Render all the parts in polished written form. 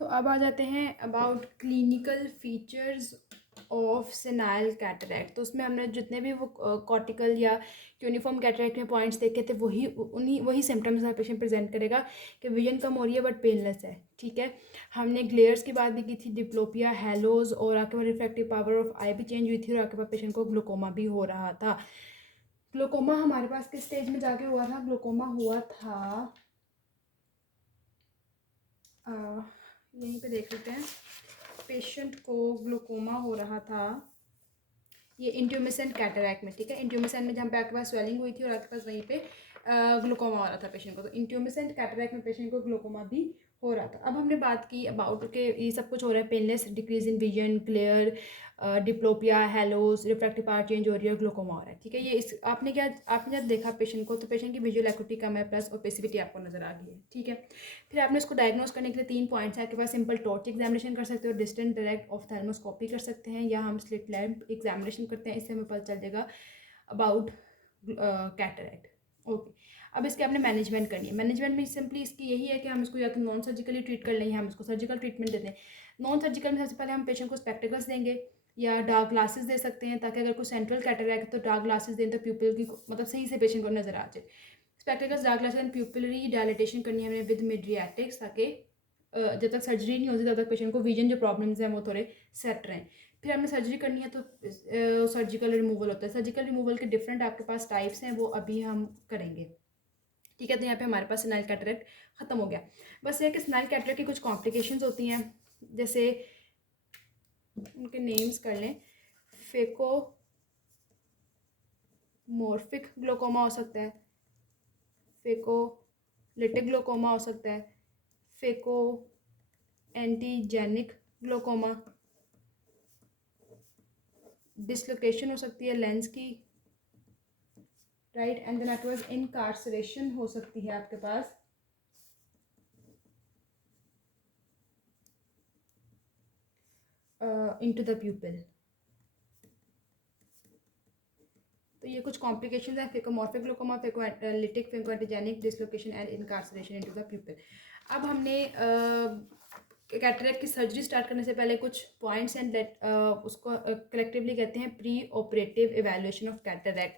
तो अब आ जाते हैं about clinical features of senile cataract. तो उसमें हमने जितने भी वो कॉर्टिकल या यूनिफॉर्म कैटरैक्ट में पॉइंट्स देखे थे वही सिम्टम्स हमारा पेशेंट प्रेजेंट करेगा कि विजन कम हो रही है बट पेनलेस है। ठीक है, हमने ग्लेयर्स की बात भी की थी, डिप्लोपिया, हेलोज, और आपके पास रिफ्रैक्टिव पावर ऑफ आई भी चेंज हुई थी, और आपके पास पेशेंट को ग्लूकोमा भी हो रहा था। ग्लूकोमा हमारे पास किस स्टेज में जाके हुआ था? ग्लूकोमा हुआ था यहीं पे देख लेते हैं। पेशेंट को ग्लूकोमा हो रहा था ये इंट्यूमिसेंट कैटरैक्ट में। ठीक है, इंट्यूमिसेंट में जहाँ पे आपके पास स्वेलिंग हुई थी और आपके पास वहीं पे ग्लूकोमा हो रहा था पेशेंट को। तो इंट्यूमिसेंट कैटरैक्ट में पेशेंट को ग्लूकोमा भी हो रहा था। अब हमने बात की अबाउट के ये सब कुछ हो रहा है, painless, decrease in vision, clear, diplopia, Hallows, refractive power change हो रही है, ग्लूकोमा हो रहा है। ठीक है, ये इस आपने जब देखा पेशेंट को तो पेशेंट की विजुअल एक्टिविटी कम है प्लस ओपेसिटी आपको नजर आ गई है। ठीक है, फिर आपने उसको डायग्नोस करने के लिए 3 पॉइंट्स हैं आपके पास। सिंपल टॉर्च एग्जामिनेशन कर सकते हो, डिस्टेंट डायरेक्ट ऑफ्थेल्मोस्कोपी कर सकते हैं, या हम स्लिट लैम्प एग्जामिनेशन करते हैं। इससे हमें पता चल जाएगा अबाउट कैटरैक्ट। ओके, अब इसके आपने मैनेजमेंट करनी है। मैनेजमेंट में सिंपली इसकी यही है कि हम इसको या तो नॉन सर्जिकली ट्रीट कर लें, हम इसको सर्जिकल ट्रीटमेंट देते हैं। नॉन सर्जिकल में सबसे पहले हम पेशेंट को स्पेक्टिकल्स देंगे या डार्क ग्लासेस दे सकते हैं, ताकि अगर कोई सेंट्रल कैटरैक्ट है तो डार्क ग्लासेस दें तो प्यूपिल की मतलब सही से पेशेंट को नजर आ जाए। Spectacles, dark glasses and pupillary dilatation करनी है हमें विद मिडरिएटिक्स, ताकि जब तक सर्जरी नहीं होती तब तक पेशेंट को विजन जो प्रॉब्लम्स हैं वो थोड़े सेट रहें। फिर हमने सर्जरी करनी है तो सर्जिकल रिमूवल होता है। सर्जिकल रिमूवल के डिफरेंट आपके पास टाइप्स हैं, वो अभी हम करेंगे। ठीक है, तो यहाँ पे हमारे पास स्नाइल कैटरैक्ट खत्म हो गया। बस ये कि स्नाइल कैटरैक्ट की कुछ कॉम्प्लिकेशंस होती हैं, जैसे उनके नेम्स कर लें। फेकोमोर्फिक ग्लोकोमा हो सकता है, फेकोलिटिक ग्लोकोमा हो सकता है, फेको एंटीजेनिक ग्लोकोमा, डिसलोकेशन हो सकती है लेंस की, राइट, एंड देन आपके पास इनकार्सरेशन हो सकती है आपके पास इनटू द प्यूपिल। तो ये कुछ कॉम्प्लिकेशन है, phacomorphic glaucoma, phacolytic, phacoantigenic, dislocation and incarceration into the pupil. अब हमने कैटरैक्ट की सर्जरी स्टार्ट करने से पहले कुछ पॉइंट्स एंड उसको कलेक्टिवली कहते हैं pre operative evaluation of cataract.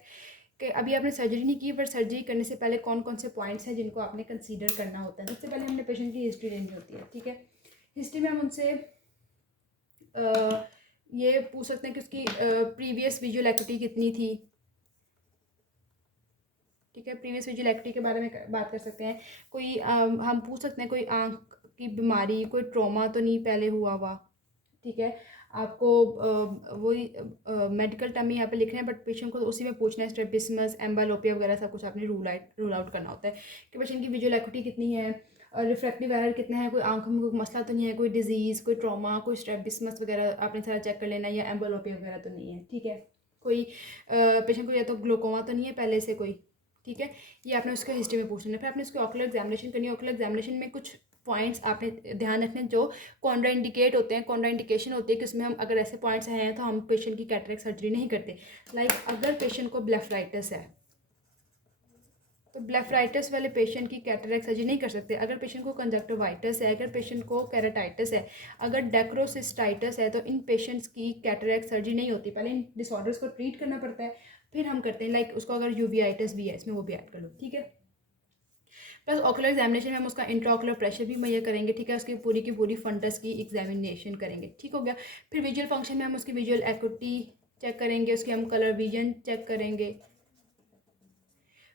कि अभी आपने सर्जरी नहीं की, पर सर्जरी करने से पहले कौन कौन से पॉइंट्स हैं जिनको आपने कंसीडर करना होता है। सबसे पहले हमने पेशेंट की हिस्ट्री लेनी होती है। ठीक है, हिस्ट्री में हम उनसे ये पूछ सकते हैं कि उसकी प्रीवियस विजुअल एक्टिविटी कितनी थी। ठीक है, प्रीवियस विजुअल एक्टिविटी के बारे में बात कर सकते हैं। कोई हम पूछ सकते हैं कोई आँख की बीमारी, कोई ट्रॉमा तो नहीं पहले हुआ हुआ। ठीक है, आपको वही मेडिकल टर्म यहाँ पे लिख रहे हैं बट पेशेंट को तो उसी में पूछना है। स्ट्रेबिस्मस, एम्बालोपिया वगैरह सब कुछ आपने रूल आउट करना होता है कि पेशेंट की विजुअल एक्टिविटी कितनी है, रिफ्रैक्टिव एरर कितना है, कोई आंखों में कोई मसला तो नहीं है, कोई डिजीज़, कोई ट्रॉमा, कोई स्ट्रेबिस्मस वगैरह आपने सारा चेक कर लेना है, या एम्बालोपिया वगैरह तो नहीं है। ठीक है, कोई पेशेंट को या तो ग्लोकोमा तो नहीं है पहले से कोई। ठीक है, ये आपने उसके हिस्ट्री में पूछ लेना। फिर आपने उसकी ऑकुलर एग्जामिनेशन करनी है। ऑकुलर एग्जामिनेशन में कुछ पॉइंट्स आपने ध्यान रखने जो कॉन्ट्राइंडिकेट होते हैं, कॉन्ट्राइंडिकेशन होती है कि उसमें हम अगर ऐसे पॉइंट्स हैं तो हम पेशेंट की कैटरैक्ट सर्जरी नहीं करते। लाइक अगर पेशेंट को ब्लेफराइटिस है तो ब्लेफराइटिस वाले पेशेंट की कैटरैक्ट सर्जरी नहीं कर सकते। अगर पेशेंट को कंजक्टिवाइटिस है, अगर पेशेंट को केराटाइटिस है, अगर डेक्रोसिस्टाइटिस है, तो इन पेशेंट्स की कैटरैक्ट सर्जरी नहीं होती। पहले इन डिसऑर्डर्स को ट्रीट करना पड़ता है, फिर हम करते हैं। लाइक उसको अगर यूवीआइटिस भी है इसमें, वो भी ऐड कर लो। ठीक है, प्लस ऑकुलर एग्जामिनेशन में हम उसका इंट्राऑकुलर प्रेशर भी मुहैया करेंगे। ठीक है, उसकी पूरी फंडस की एग्जामिनेशन करेंगे। ठीक हो गया। फिर विजुअल फंक्शन में हम उसकी विजुअल एक्यूटी चेक करेंगे, उसकी हम कलर विजन चेक करेंगे,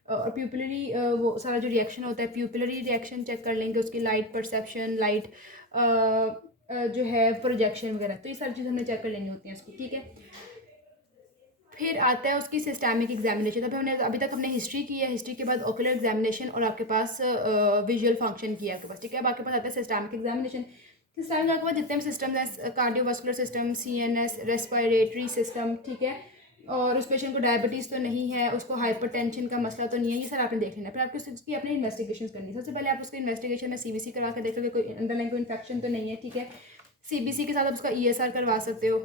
और प्यूपिलरी वो सारा जो रिएक्शन होता है प्यूपिलरी रिएक्शन चेक कर लेंगे, उसकी लाइट परसेप्शन, लाइट जो है प्रोजेक्शन वगैरह, तो ये सारी चीज़ हमने चेक कर लेनी होती हैं उसकी। ठीक है, फिर आता है उसकी सिस्टमिक एग्जामिनेशन। अभी तक हमने हिस्ट्री की है, हिस्ट्री के बाद ओकुलर एग्जामिनेशन और आपके पास विजुअल फंक्शन किया आपके पास। ठीक है, अब आपके पास आता है सिस्टमिक एग्जामिनेशन। सिस्टमिक आपके पास जितने भी सिस्टम हैं, cardiovascular system, CNS, respiratory system, ठीक है, और उस पेशेंट को डायबिटीज़ तो नहीं है, उसको हाइपरटेंशन का मसला तो नहीं है, ये सर आपने देख लेना। फिर आपको उसकी अपनी इन्वेस्टिगेशन करनी है। सबसे पहले आप उसके इन्वेस्टिगेशन में CBC करा कर देखोगे कोई अंडरलाइन कोई इन्फेक्शन तो नहीं है। ठीक है, CBC के साथ आप उसका ESR करवा सकते हो।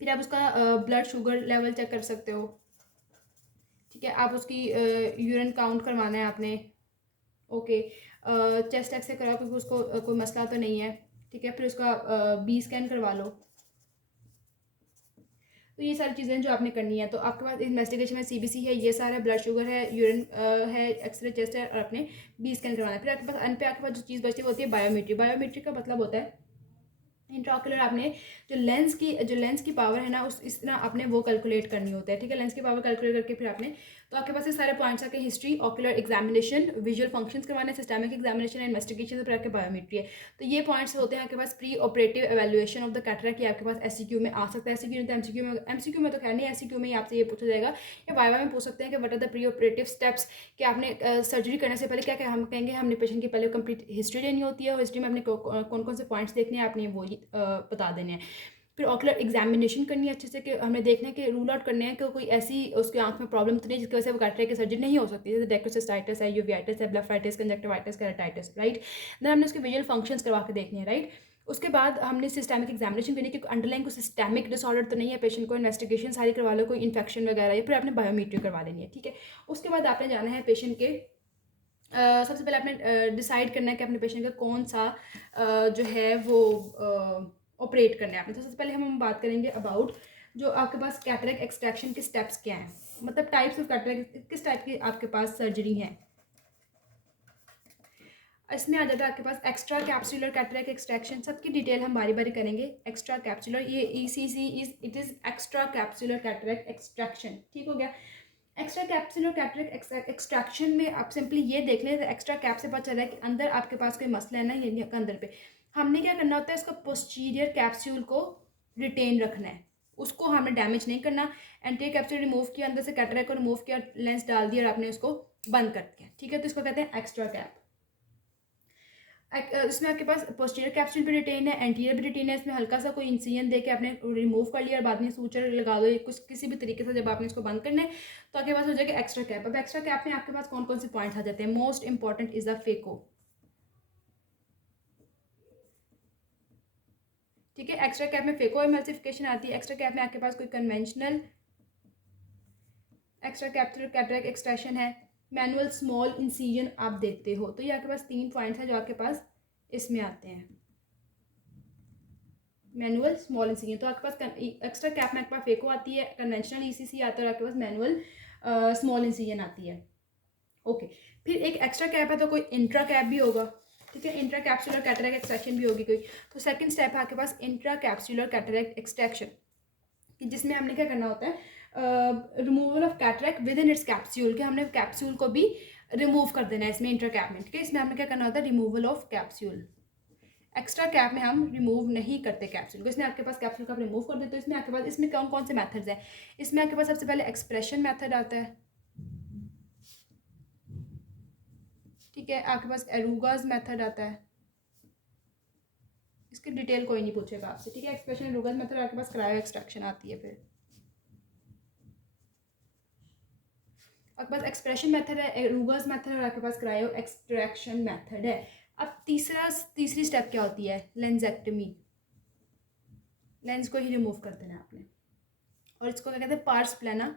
फिर आप उसका ब्लड शुगर लेवल चेक कर सकते हो। ठीक है, आप उसकी यूरिन काउंट करवाना है आपने। ओके, चेस्ट एक्सरे कराओ क्योंकि उसको कोई मसला तो नहीं है। ठीक है, फिर उसका बी स्कैन करवा लो। तो ये सारी चीज़ें जो आपने करनी है। तो आपके पास इन्वेस्टिगेशन में सीबीसी है, ये सारा ब्लड शुगर है, यूरिन है, एक्सरे चेस्ट है, और आपने बी स्कैन करवाना है। फिर आपके पास एंड पे आपके पास जो चीज़ बचती है वो होती है बायोमेट्री। बायोमेट्री का मतलब होता है इंट्राओक्यूलर, आपने जो लेंस की पावर है ना, उस इस तरह आपने वो कैलकुलेट करनी होता है। ठीक है, लेंस की पावर कैलकुलेट करके फिर आपने, तो आपके पास ये सारे पॉइंट्स आके history, ocular examination, visual functions करवाने, सिस्टमिक एग्जामिनेशन, इन्वेस्टिगेशन, फिर आपके बायोमेट्री है। तो ये पॉइंट्स होते हैं आपके पास pre operative evaluation of the cataract, कि आपके पास एससीक्यू में आ सकता है। एससीक्यू नहीं तो एमसीक्यू में तो खैर नहीं, एससीक्यू में ही आपसे ये पूछा जाएगा, या वाइवा में पूछ सकते हैं कि what are the pre operative steps, कि आपने सर्जरी करने से पहले क्या क्या हम कहेंगे, हमने पेशेंट की पहले कंप्लीट हिस्ट्री लेनी होती है, और हिस्ट्री में अपने कौन कौन से पॉइंट्स देखने हैं, आपने वो बता देने हैं। फिर ऑकुलर एग्जामिनेशन करनी है अच्छे से, कि हमने देखना है कि रूल आउट करने हैं कि कोई ऐसी उसके आंख में प्रॉब्लम तो नहीं जिसकी वजह से वो कैटरेक्ट की सर्जरी नहीं हो सकती, जैसे डेक्टोसिस्टाइटिस है, यूवियाटिस है, ब्लेफाइटिस, कंजक्टिवाइटिस, केराटाइटिस, राइट। देन हमने उसके विजुअल फंक्शंस करवा के देखने हैं, राइट। उसके बाद हमने सिस्टमिक एग्जामिनेशन करनी है कि अंडरलाइन कोई सिस्टमिक डिसऑर्डर तो नहीं है पेशेंट को, इन्वेस्टिगेशन सारी करवा लो, कोई इन्फेक्शन वगैरह, या फिर आपने बायोमेट्री करवा लेनी है। ठीक है, उसके बाद आपने जाना है पेशेंट के सबसे पहले आपने डिसाइड करना है कि अपने पेशेंट का कौन सा जो है वो ऑपरेट करना है आपने। तो सबसे पहले हम बात करेंगे अबाउट जो आपके पास कैटरेक्ट एक्सट्रैक्शन के स्टेप्स क्या हैं, मतलब टाइप्स ऑफ कैटरेक्ट, किस टाइप की आपके पास सर्जरी है। इसमें आ जाता है आपके पास एक्स्ट्रा कैप्सुलर कैटरेक्ट एक्सट्रैक्शन, सबकी डिटेल हम बारी बारी करेंगे। एक्स्ट्रा कैप्सुलर, ये ECC it is extra capsular cataract extraction, ठीक हो गया। एक्स्ट्रा कैप्सुलर कैटरेक्ट एक्सट्रैक्शन में आप सिंपली ये देख लें, एक्स्ट्रा कैप से पता चल रहा है कि अंदर आपके पास कोई मसला है ना, ये अंदर पे हमने क्या करना होता है, उसका पोस्टीरियर कैप्सूल को रिटेन रखना है, उसको हमने डैमेज नहीं करना। एंटीरियर कैप्सूल रिमूव किया, अंदर से कैटरेक्ट को रिमूव किया, लेंस डाल दिया और आपने उसको बंद कर दिया। ठीक है, तो इसको कहते हैं एक्स्ट्रा कैप। इसमें आपके पास पोस्टीरियर कैप्सूल भी रिटेन है, एंटीरियर भी रिटेन है। इसमें हल्का सा कोई इंसिजन दे के आपने रिमूव कर लिया और बाद में सूचर लगा दो, कुछ किसी भी तरीके से जब आपने इसको बंद करना है तो आपके पास हो जाएगा एक्स्ट्रा कैप। अब एक्स्ट्रा कैप में आपके पास कौन कौन से पॉइंट्स आ जाते हैं। Most important is the phaco. ठीक है, एक्स्ट्रा कैप में फेको एमल्सिफिकेशन आती है। एक्स्ट्रा कैप में आपके पास कोई conventional extra capsular cataract extraction है, मैनुअल स्मॉल इंसिजन आप देखते हो। तो ये आपके पास 3 पॉइंट्स हैं जो आपके पास इसमें आते हैं, मैनुअल स्मॉल इंसिजन। तो आपके पास एक्स्ट्रा कैप में आपके पास फेको आती है, कन्वेंशनल ECC आता है, और आपके पास मैनुअल स्मॉल इंसिजन आती है। ओके, फिर एक एक्स्ट्रा कैप है तो कोई इंट्रा कैप भी होगा। ठीक है, इंट्रा कैप्सुलर कैटरेक्ट एक्सट्रैक्शन भी होगी कोई। तो सेकंड स्टेप है आपके पास इंट्रा कैप्सुलर कैटरेक्ट एक्सट्रैक्शन, जिसमें हमने क्या करना होता है, removal of cataract with in its capsule, के हमने कैप्सूल को भी रिमूव कर देना है इसमें इंट्रा कैप में। ठीक है, इसमें हमने क्या करना होता है, removal of capsule. Extra cap में हम रिमूव नहीं करते कैप्सूल को, इसमें आपके पास कैप्सूल का आप रिमूव कर देते हो। तो इसमें आपके पास इसमें कौन कौन से मेथड्स हैं, इसमें आपके पास सबसे पहले एक्सप्रेशन मेथड आता है। ठीक है, आपके पास एरूगाज मेथड आता है, इसकी डिटेल कोई नहीं पूछेगा आपसे। ठीक है, एक्सप्रेशन एरूगाज मेथड, आपके पास क्रायो एक्सट्रैक्शन आती है। फिर आपके पास एक्सप्रेशन मेथड है, एरूगाज मेथड, और आपके पास क्रायो एक्सट्रैक्शन मेथड है। अब तीसरी स्टेप क्या होती है, लेंजेक्टमी। लेंस को ही रिमूव कर देना आपने, और इसको क्या कहते हैं, पार्स प्लाना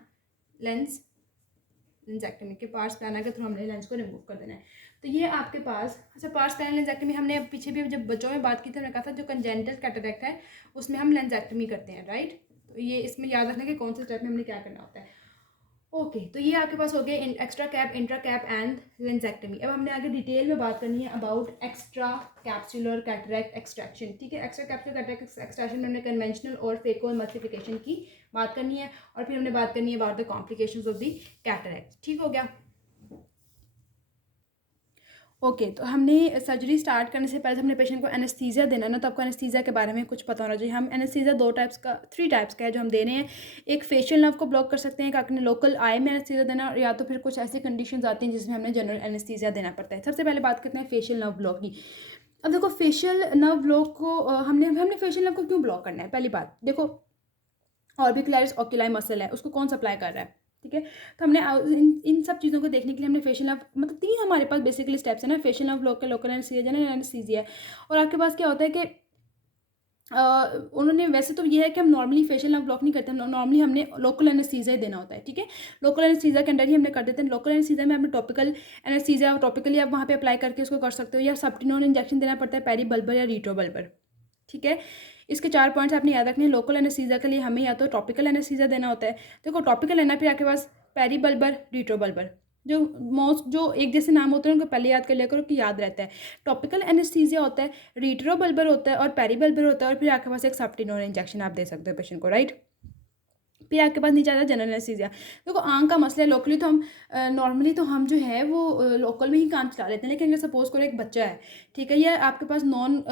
लेंजेक्टमी के पार्स प्लाना के थ्रू हमने लेंस को रिमूव कर देना है। तो ये आपके पास, अच्छा, पार्स प्लाना लेंजेक्टमी हमने पीछे भी जब बच्चों में बात की थी, हमने कहा था जो कंजेनिटल कैटरेक्ट है उसमें हम लेंजेक्टमी करते हैं, राइट। तो ये इसमें याद रखना कि कौन से स्टेप में हमने क्या करना होता है। ओके, तो ये आपके पास हो गया extra cap, intra cap and lensectomy. अब हमने आगे डिटेल में बात करनी है about extra capsular cataract extraction. ठीक है, एक्स्ट्रा कैप्सुलर कैटरेक्ट एक्सट्रैक्शन में हमने कन्वेंशनल और फेको एमल्सिफिकेशन की बात करनी है, और फिर हमने बात करनी है about the complications of the cataract. ठीक हो गया। ओके, तो हमने सर्जरी स्टार्ट करने से पहले हमने पेशेंट को एनेस्थीसिया देना ना, तो आपको एनेस्थीसिया के बारे में कुछ पता होना चाहिए। हम एनेस्थीसिया 3 टाइप्स का है जो हम दे रहे हैं। एक फेशियल नर्व को ब्लॉक कर सकते हैं, कि आपने लोकल आई में एनेस्थीसिया देना, या तो फिर कुछ ऐसी कंडीशंस आती हैं जिसमें हमने जनरल एनेस्थीसिया देना पड़ता है। सबसे पहले बात करते हैं फेशियल नर्व ब्लॉक की। अब देखो, फेशियल नर्व ब्लॉक को हमने फेशियल नर्व को क्यों ब्लॉक करना है। पहली बात देखो, ऑर्बिकुलरिस ऑक्यूलाई मसल है, उसको कौन सप्लाई कर रहा है। ठीक है, तो हमने इन सब चीज़ों को देखने के लिए हमने फेशियल नर्व, मतलब 3 हमारे पास बेसिकली स्टेप्स है ना, फेशियल नर्व ब्लॉक का, लोकल एनेस्थीसिया, जनरल एनेस्थीसिया है। और आपके पास क्या होता है कि उन्होंने वैसे तो ये है कि हम नॉर्मली फेशियल नर्व ब्लॉक नहीं करते, नॉर्मली हमने लोकल एनेस्थीसिया ही देना होता है। ठीक है, लोकल एनेस्थीसिया के अंडर ही हमने कर देते हैं। लोकल एनेस्थीसिया में हमें टॉपिकल एनेस्थीसिया टॉपिकली आप वहाँ पे अप्लाई करके उसको कर सकते हो, या सब्टिनोल इंजेक्शन देना पड़ता है पेरी बल्बर या रीट्रो बल्बर। ठीक है। इसके 4 पॉइंट्स आपने याद रखने हैं। लोकल एनेस्थीसिया के लिए हमें या तो टॉपिकल एनेस्थीसिया देना होता है। देखो टॉपिकल है ना, फिर आपके पास पेरीबल्बर, रेट्रोबल्बर, जो एक जैसे नाम होते हैं उनको पहले याद कर लिया करो कि याद रहता है। टॉपिकल एनेस्थीसिया होता है, रेट्रोबल्बर होता है और पेरीबल्बर होता है, और फिर आपके पास एक सब्टिनोल इंजेक्शन आप दे सकते हो पेशेंट को, राइट। फिर आपके पास नीचे आता है जनरल एनेस्थीसिया। देखो आंख का मसला है, लोकली तो हम नॉर्मली तो हम जो है वो लोकल में ही काम चला लेते हैं, लेकिन अगर सपोज करो एक बच्चा है, ठीक है, या आपके पास नॉन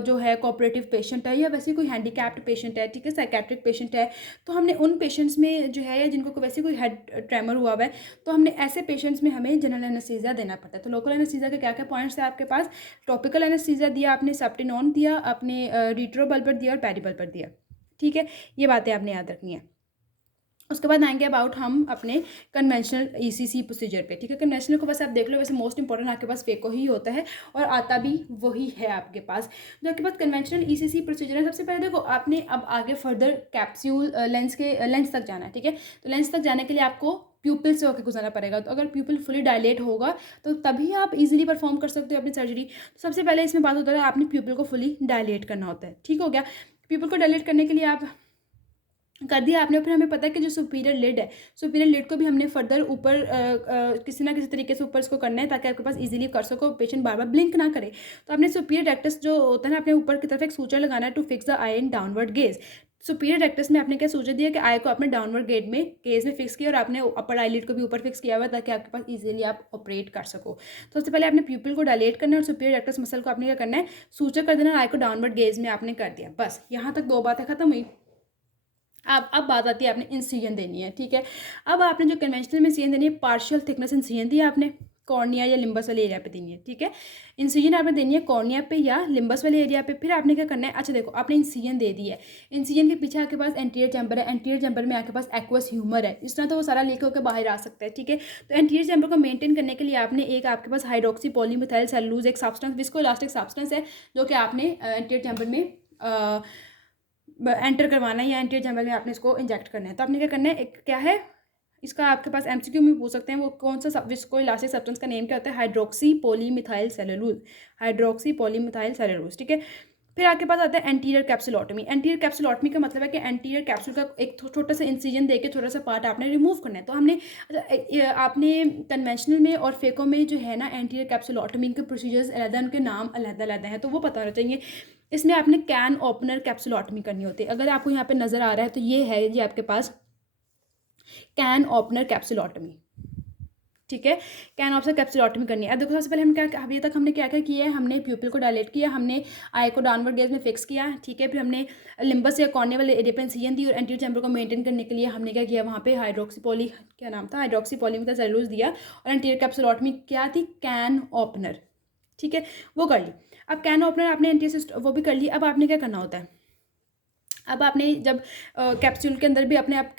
जो है कोऑपरेटिव पेशेंट है, या वैसे कोई हैंडीकैप्ड पेशेंट है, ठीक है, साइकेट्रिक पेशेंट है, तो हमने उन पेशेंट्स में जो है, या जिनको वैसे कोई हेड ट्रेमर हुआ हुआ है, तो हमने ऐसे पेशेंट्स में हमें जनरल एनेस्थीसिया देना पड़ता है। तो लोकल एनेस्थीसिया के क्या क्या पॉइंट्स है आपके पास? टॉपिकल एनेस्थीसिया दिया आपने, सब्टिनोन दिया आपने, रेट्रोबल्बर दिया और पेरीबल्बर दिया, ठीक है। ये बातें आपने याद रखनी है। उसके बाद आएंगे अबाउट हम अपने कन्वेंशनल ईसीसी प्रोसीजर पे, ठीक है। कन्वेंशनल को वैसे आप देख लो, वैसे मोस्ट इंपॉर्टेंट आपके पास फेको ही होता है और आता भी वही है आपके पास। जो आपके पास कन्वेंशनल ईसीसी प्रोसीजर है, सबसे पहले देखो आपने अब आगे फर्दर कैप्सूल लेंस तक जाना है, ठीक है। तो लेंस तक जाने के लिए आपको प्यूपिल से होकर गुजरना पड़ेगा। तो अगर प्यूपिल फुली डायलेट होगा तो तभी आप इजीली परफॉर्म कर सकते हो अपनी सर्जरी। तो सबसे पहले इसमें बात होता है आपने प्यूपिल को फुली डायलेट करना होता है, ठीक हो गया। प्यूपिल को डायलेट करने के लिए आप कर दिया आपने, फिर हमें पता है कि जो सुपीरियर लिड है, सुपीरियर लिड को भी हमने फर्दर ऊपर किसी ना किसी तरीके से ऊपर इसको करना है, ताकि आपके पास इजीली कर सको, पेशेंट बार बार ब्लिंक ना करे। तो आपने सुपीरियर रेक्टस जो होता है ना, अपने ऊपर की तरफ एक सूचर लगाना है to fix the eye in downward gaze. Superior rectus में आपने क्या सूचर दिया कि आई को आपने डाउनवर्ड गेज में फिक्स किया, और आपने अपर आईलिड को भी ऊपर फिक्स किया हुआ, ताकि आपके पास इजीली आप ऑपरेट कर सको। तो सबसे पहले आपने प्यूपिल को डायलेट करना है, और सुपीरियर रेक्टस मसल को आपने क्या करना है, सूचर कर देना, आई को डाउनवर्ड गेज में आपने कर दिया। बस यहाँ तक 2 बातें खत्म हुई। अब बात आती है आपने इंसिजन देनी है, ठीक है। अब आपने जो कन्वेंशनल में इंसिजन देनी है, पार्शियल थिकनेस इंसिजन दी आपने कॉर्निया या लिम्बस वाले एरिया पे देनी है, ठीक है। इंसिजन आपने देनी है कॉर्निया पे या लिम्बस वाले एरिया पे। फिर आपने क्या करना है, अच्छा देखो आपने इंसिजन दे दी है, इंसिजन के पीछे आपके पास एंटीरियर चैम्बर है, एंटीरियर चैम्बर में आपके पास एक्वस ह्यूमर है, इस तरह तो वो सारा लीक होकर बाहर आ सकता है, ठीक है। तो एंटीरियर चैम्बर को मेंटेन करने के लिए आपने एक आपके पास हाइड्रोक्सी पॉलीमिथाइल सेलुलोज एक सब्सटेंस, विस्कोइलास्टिक सब्सटेंस है, जो कि आपने एंटीरियर चैम्बर में एंटर करवाना है, या एंटीरियर चैम्बर में आपने इसको इंजेक्ट करना है। तो आपने क्या करना है, एक क्या है इसका आपके पास एमसीक्यू में पूछ सकते हैं, वो कौन सा विस्कोइलास्टिक सब्सटेंस का नेम क्या होता है, हाइड्रोक्सी पॉलीमिथाइल सेलुलोज, हाइड्रोक्सी पॉलीमिथाइल सेलुलोज, ठीक है। फिर आपके पास आता है एंटीरियर कैप्सुलोटमी। एंटीरियर कैप्सुलोटमी का मतलब है कि एंटीरियर कैप्सूल का एक छोटा सा इंसिजन देके छोटा सा पार्ट आपने रिमूव करना है। तो हमने आपने कन्वेंशनल में और फेको में जो है ना, एंटीरियर कैप्सुलोटमी के प्रोसीजर्स अलग, उनके नाम अलग हैं, तो वो पता होना चाहिए। इसमें आपने कैन ओपनर कैप्सुलोटमी करनी होती है। अगर आपको यहाँ पे नज़र आ रहा है तो ये है जी आपके पास कैन ओपनर कैप्सुलोटमी, ठीक है। कैन ओपनर कैप्सुलोटमी करनी है। अब देखो सबसे पहले हम क्या, अभी तक हमने क्या क्या किया है, हमने प्यूपिल को डायलेट किया, हमने आई को डाउनवर्ड गेज में फिक्स किया, ठीक है। फिर हमने लिम्बस या कॉर्निया वाले एरिया पे इंसिजन दी, और एंटीरियर चैम्बर को मेंटेन करने के लिए हमने क्या किया, वहाँ पे क्या नाम था, हाइड्रोक्सी पॉलीमिथाइल सेलुलोज दिया, और एंटीरियर कैप्सुलोटमी क्या थी, कैन ओपनर, ठीक है, वो कर ली। अब कैन ओपनर आपने एंटीरियर वो भी कर ली। अब आपने क्या करना होता है, अब आपने जब कैप्सूल के अंदर भी अपने आप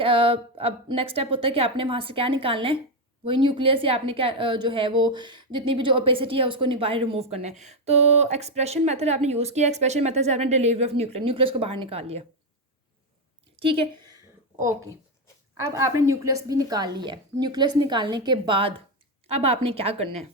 अब नेक्स्ट स्टेप होता है कि आपने वहाँ से क्या निकालना है, वही न्यूक्लियस, या आपने क्या जो है वो जितनी भी जो ओपेसिटी है उसको बाहर रिमूव करना है। तो एक्सप्रेशन मेथड आपने यूज़ किया, एक्सप्रेशन मेथड से आपने डिलीवरी ऑफ न्यूक्लियस को बाहर निकाल लिया, ठीक है, ओके। अब आपने न्यूक्लियस भी निकाल लिया है। न्यूक्लियस निकालने के बाद अब आपने क्या करना है,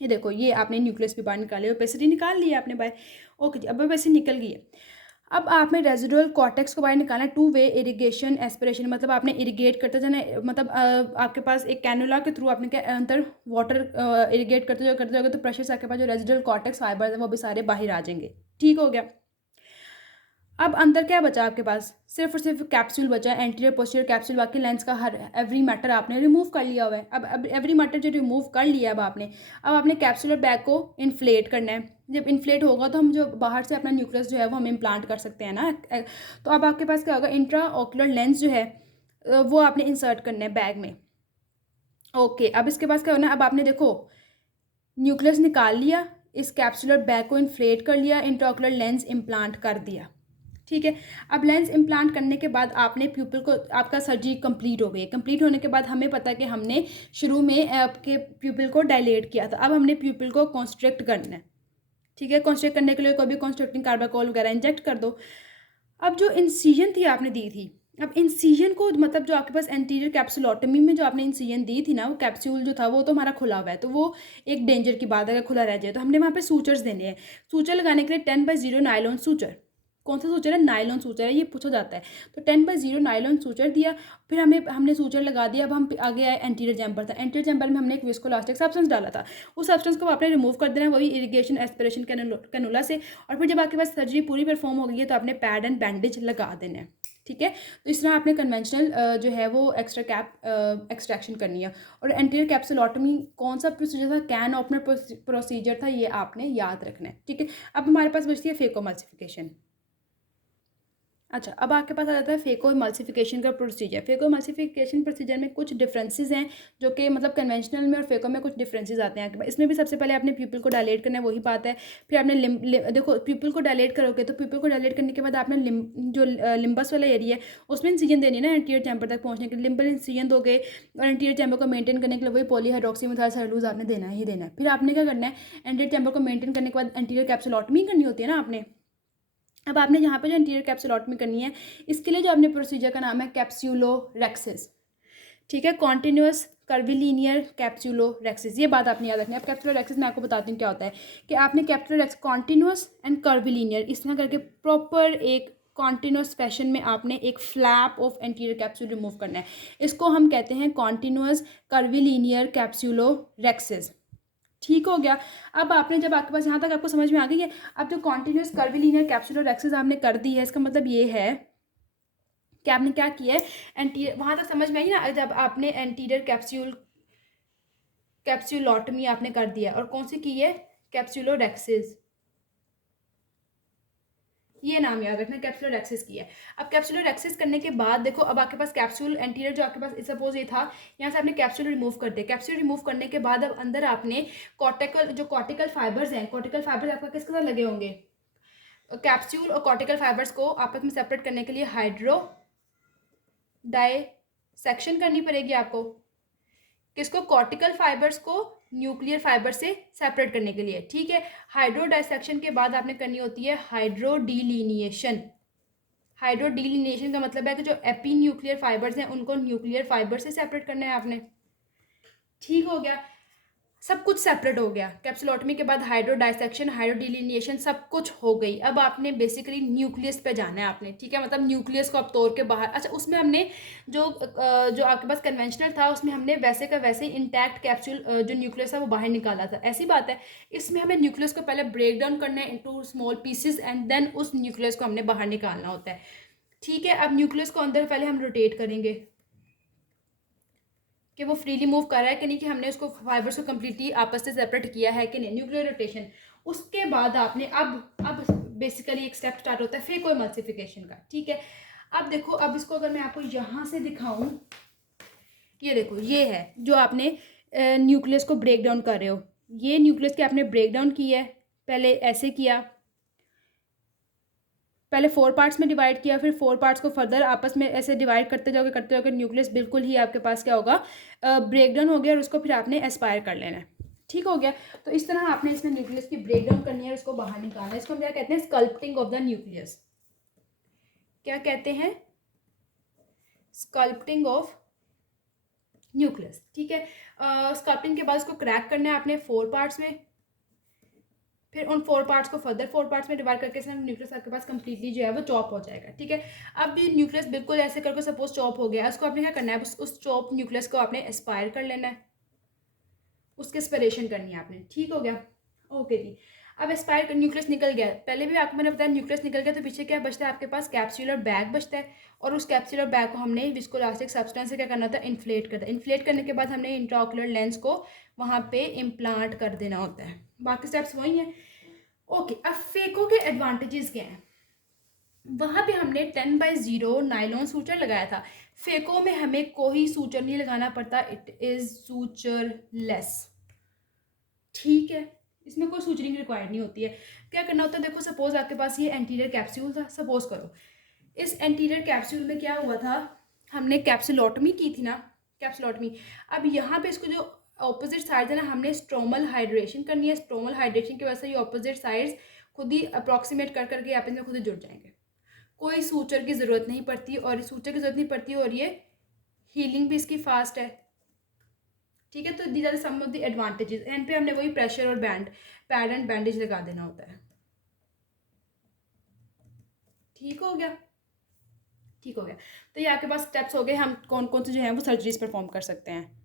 ये देखो ये आपने न्यूक्लियस भी बाहर निकाली, ओपेसिटी निकाल लिया आपने बाहर, ओके जी। अब ओपेसिटी निकल गई है। अब आपने रेजिडुअल कॉर्टेक्स को बाहर निकालना है, 2 वे इरिगेशन एस्पिरेशन, मतलब आपने इरिगेट करते जाना, मतलब आपके पास एक कैनुला के थ्रू आपने क्या अंदर वाटर इरिगेट करते जाओगे तो प्रेशर से आपके पास जो रेजिडुअल कॉर्टेक्स फाइबर है वो भी सारे बाहर आ जाएंगे, ठीक हो गया। अब अंदर क्या बचा आपके पास, सिर्फ और सिर्फ कैप्सूल बचा है, एंटीरियर पोस्टीरियर कैप्सूल, बाकी लेंस का हर एवरी मैटर आपने रिमूव कर लिया हुआ है। अब एवरी मैटर जो रिमूव कर लिया अब आपने कैप्सूलर बैग को इन्फ्लेट करना है। जब इन्फ्लेट होगा तो हम जो बाहर से अपना न्यूक्लियस जो है वो हम इम्प्लांट कर सकते हैं ना। तो अब आपके पास क्या होगा, इंट्रा ऑक्यूलर लेंस जो है वो आपने इंसर्ट करना है बैग में, ओके। अब इसके पास क्या होना है, अब आपने देखो न्यूक्लियस निकाल लिया, इस कैप्सूलर बैग को इन्फ्लेट कर लिया, इंट्रा ऑक्यूलर लेंस इम्प्लांट कर दिया, ठीक है। अब लेंस इम्प्लांट करने के बाद आपने प्यूपिल को, आपका सर्जरी कंप्लीट हो गई। कंप्लीट होने के बाद हमें पता है कि हमने शुरू में आपके प्यूपिल को डायलेट किया था, अब हमने प्यूपिल को कॉन्स्ट्रिक्ट करना है, ठीक है। कॉन्स्ट्रिक्ट करने के लिए कोई भी कॉन्स्ट्रिक्टिंग कार्बाकोल वगैरह इंजेक्ट कर दो। अब जो इंसिजन थी आपने दी थी, अब इंसिजन को मतलब जो आपके पास एंटीरियर कैप्सुलोटमी में जो आपने इंसिजन दी थी ना, वो कैप्सूल जो था वो तो हमारा खुला हुआ है, तो वो एक डेंजर की बात है अगर खुला रह जाए। तो हमने वहाँ पे सूचर्स देने हैं। सूचर लगाने के लिए 10/0 नायलॉन सूचर। कौन सा सूचर है? नायलॉन सूचर है, ये पूछा जाता है। तो 10/0 नायलॉन सूचर दिया, फिर हमने सूचर लगा दिया। अब हम आगे आए एंटीरियर चैम्बर था। एंटीरियर चैम्बर में हमने एक विस्कोलास्टिक सब्सटेंस डाला था। उस सब्सटेंस को आपने रिमूव कर देना है, वही इरिगेशन एस्पिरेशन कैनुला से। और फिर जब आपके पास सर्जरी पूरी परफॉर्म हो गई है तो आपने पैड एंड बैंडेज लगा देना है, ठीक है। तो इस तरह आपने कन्वेंशनल जो है वो एक्स्ट्रा कैप एक्सट्रैक्शन करनी है। और एंटीरियर कैप्सुलोटमी कौन सा प्रोसीजर था? कैन ओपनर प्रोसीजर था, ये आपने याद रखना है, ठीक है। अब हमारे पास बचती है फेकोमल्सिफिकेशन। अच्छा, अब आपके पास आ जाता है फेको इमल्सिफिकेशन का प्रोसीजर। फेको इमल्सिफिकेशन प्रोसीजर में कुछ डिफरेंसेस हैं जो कि मतलब कन्वेंशनल में और फेको में कुछ डिफरेंसेस आते हैं आपके पास। इसमें भी सबसे पहले आपने प्यूपिल को डायलेट करना है, वही बात है। फिर आपने देखो प्यूपिल को डायलेट करोगे तो प्यूपिल को डायलेट करने के बाद आपने जो लिम्बस वाला एरिया है उसमें इंसिजन देनी है ना एंटीरियर चैम्बर तक पहुँचने के लिए। लिम्बल इंसिजन दोगे और एंटीरियर चैम्बर को मेंटेन करने के लिए वही पॉलीहाइड्रोक्सीमेथाइल सेलुलोज आपने देना ही देना है। फिर आपने क्या करना है, एंटीरियर चैम्बर को मेंटेन करने के बाद एंटीरियर कैप्सुलोटमी करनी होती है ना आपने। अब आपने यहाँ पे जो एंटीरियर कैप्सुलोटमी करनी है, इसके लिए जो आपने प्रोसीजर का नाम है कैप्स्यूलोरेक्सिस, ठीक है। कॉन्टिन्यूस कर्विलीनियर कैप्स्यूलोरेक्सिस, ये बात आपने याद रखनी है। अब कैप्सुलोरेक्सिस मैं आपको बताती हूँ क्या होता है कि आपने कैप्सुलोरेक्सिस कॉन्टिन्यूस एंड कर्विलीनियर इस तरह करके प्रॉपर एक कॉन्टिन्यूस फैशन में आपने एक flap of anterior capsule remove करना है। इसको हम कहते हैं कॉन्टिन्यूस कर्विलीनियर कैप्स्यूलोरेक्सिस, ठीक हो गया। अब आपने जब आपके पास यहाँ तक आपको समझ में आ गई है, अब जो कॉन्टिन्यूस कर्विलीनियर कैप्सुलोरेक्सिस आपने कर दी है, इसका मतलब ये है कि आपने क्या किया है, एंटीरियर वहाँ तक समझ में आई ना। जब आपने एंटीरियर कैप्स्यूलोटमी आपने कर दिया और कौन सी की है, कैप्सुलोरेक्सिस, ये नाम याद रखना, कैप्सुलोरेक्सिस की है। अब कैप्सुलोरेक्सिस करने के बाद देखो, अब आपके पास कैप्सूल एंटीरियर जो आपके पास सपोज ये था, यहाँ से आपने कैप्सूल रिमूव कर दिया। कैप्सूल रिमूव करने के बाद अब अंदर आपने कॉर्टिकल फाइबर्स हैं, कॉर्टिकल फाइबर्स आपका किसके साथ लगे होंगे? कैप्सूल और कॉर्टिकल फाइबर्स को आपस में सेपरेट करने के लिए हाइड्रो डाइसेक्शन करनी पड़ेगी आपको। किसको? कॉर्टिकल फाइबर्स को न्यूक्लियर फाइबर से सेपरेट करने के लिए, ठीक है। हाइड्रो डाइसेक्शन के बाद आपने करनी होती है हाइड्रो डीलिनिएशन। हाइड्रो डीलिनिएशन का मतलब है कि जो एपी न्यूक्लियर फाइबर्स हैं उनको न्यूक्लियर फाइबर से सेपरेट करना है आपने, ठीक हो गया। सब कुछ सेपरेट हो गया। कैप्सुलोटमी के बाद हाइड्रो डाइसेक्शन, हाइड्रो डिलिनिएशन सब कुछ हो गई। अब आपने बेसिकली न्यूक्लियस पे जाना है आपने, ठीक है। मतलब न्यूक्लियस को आप तोड़ के बाहर, अच्छा उसमें हमने जो आपके पास कन्वेंशनल था उसमें हमने वैसे का वैसे इंटैक्ट कैप्सूल जो न्यूक्लियस है वो बाहर निकाला था, ऐसी बात है। इसमें हमें न्यूक्लियस को पहले ब्रेक डाउन करना है into small pieces and then उस न्यूक्लियस को हमने बाहर निकालना होता है, ठीक है। अब न्यूक्लियस को अंदर पहले हम रोटेट करेंगे कि वो फ्रीली मूव कर रहा है कि नहीं, कि हमने उसको फाइबर्स को कम्प्लीटली आपस से सेपरेट किया है कि नहीं, न्यूक्लियर रोटेशन। उसके बाद आपने अब बेसिकली एक स्टेप स्टार्ट होता है फेको इमल्सिफिकेशन का, ठीक है। अब देखो, अब इसको अगर मैं आपको यहाँ से दिखाऊं, ये देखो ये है जो आपने न्यूक्लियस को ब्रेक डाउन कर रहे हो। ये न्यूक्लियस के आपने ब्रेक डाउन किया है, पहले ऐसे किया, पहले 4 पार्ट्स में डिवाइड किया, फिर 4 पार्ट्स को फर्दर आपस में ऐसे डिवाइड करते जाओगे न्यूक्लियस बिल्कुल ही आपके पास क्या होगा, ब्रेक डाउन हो गया और उसको फिर आपने एस्पायर कर लेना है, ठीक हो गया। तो इस तरह आपने इसमें न्यूक्लियस की ब्रेक डाउन करनी है, उसको बाहर निकालना है। इसको हम क्या कहते हैं? Sculpting of the nucleus. क्या कहते हैं? स्कल्पटिंग ऑफ न्यूक्लियस, ठीक है। स्कल्पटिंग के बाद उसको क्रैक करना है आपने 4 पार्ट्स में, फिर उन 4 पार्ट्स को फर्दर 4 पार्ट्स में डिवाइड करके इसमें न्यूक्लियस आपके पास कंप्लीटली जो है वो चॉप हो जाएगा, ठीक है। अब ये न्यूक्लियस बिल्कुल ऐसे करके सपोज चॉप हो गया, उसको आपने क्या करना है, उस चॉप न्यूक्लियस को आपने एस्पायर कर लेना है, उसकी एस्पिरेशन करनी है आपने, ठीक हो गया, ओके जी। अब एस्पायर कर न्यूक्लियस निकल गया, पहले भी आपको मैंने बताया न्यूक्लियस निकल गया तो पीछे क्या बचता है आपके पास? कैप्सूलर बैग बचता है। और उस कैप्सूलर बैग को हमने विस्कोलास्टिक सब्सटेंस से क्या करना होता है? इन्फ्लेट करता है। इन्फ्लेट करने के बाद हमने इंट्राओकुलर लेंस को वहाँ पे इम्प्लांट कर देना होता है। बाकी स्टेप्स वही हैं, ओके। अब फेको के एडवांटेजेस क्या हैं? वहाँ पे हमने 10/0 नायलॉन सूचर लगाया था। फेको में हमें कोई सूचर नहीं लगाना पड़ता, इट इज़ सूचरलेस, ठीक है। इसमें कोई सूचरिंग रिक्वायर्ड नहीं होती है। क्या करना होता है? देखो सपोज आपके पास ये एंटीरियर कैप्सूल था, सपोज करो इस एंटीरियर कैप्सूल में क्या हुआ था, हमने कैप्सुलोटमी की थी ना, कैप्सुलोटमी। अब यहाँ पे इसको जो ऑपोजिट साइड है ना, हमने स्ट्रोमल हाइड्रेशन करनी है। स्ट्रोमल हाइड्रेशन की वजह से ये ऑपोजिट साइड्स खुद ही अप्रॉक्सीमेट कर करके आप इसमें खुद ही जुड़ जाएंगे। कोई सूचर की ज़रूरत नहीं पड़ती, और सूचर की ज़रूरत नहीं पड़ती, और ये हीलिंग भी इसकी फास्ट है, ठीक है। तो these are some of the advantages. End पे हमने वही प्रेशर और पैड एंड बैंडेज लगा देना होता है। ठीक हो गया, ठीक हो गया। तो ये आपके पास स्टेप्स हो गए, हम कौन कौन से जो हैं वो सर्जरीज परफॉर्म कर सकते हैं।